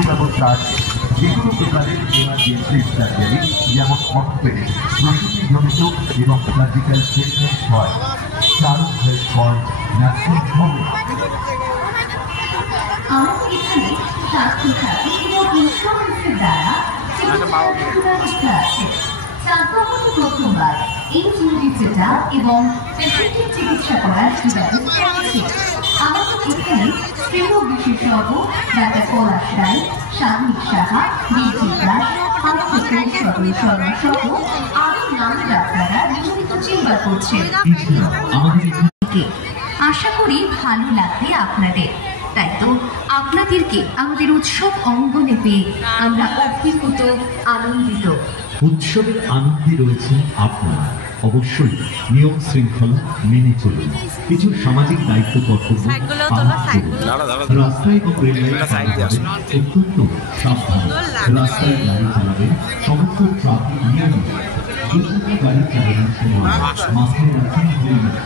সুব্যবস্থা আছে। যেকোনো প্রকারের ইমার্জেন্সি সার্জারি যেমন অর্থোপেডিক, প্রসূতিজনিত এবং সার্জিক্যাল ট্রিটমেন্ট হয়। চালক হেলথ পয়েন্ট নার্সিং হোমে আমাদের এখানে স্বাস্থ্যসাথী এবং ইন্স্যুরেন্সের দ্বারা চিকিৎসা আছে। চাকমতো প্রথমবার ইনজিওরিটা এবং পেশেন্টের চিকিৎসা করার সুব্যবস্থা আছে। আমাদের এখানে স্ত্রীরোগ বিশেষজ্ঞ ডাক্তার পলাশ রায়, সাধনিক সাহা, বিদ্যুৎ দাস, হাসপাতাল সদর শর্মা সহ আরো নামী ডাক্তাররা নিয়মিত চেম্বার করছেন। আশা করি ভালো লাগবে আপনাদের। তাই তো আপনাদেরকে আমাদের উৎসব অঙ্গনে পেয়ে আমরা অভিভূত, আনন্দিত। উৎসবের আনন্দে রয়েছেন আপনারা। অবশ্যই নিয়ম শৃঙ্খলা মেনে চলুন, কিছু সামাজিক দায়িত্ব কর্তব্য পালন করুন। রাস্তায় এবং রেলওয়ে অত্যন্ত সাবধান রাস্তায় গাড়ি চালাবেন। সমস্ত ট্রাফিক নিয়ম গাড়ি চালানোর সময় মাথায় রাখুন হেলমেট।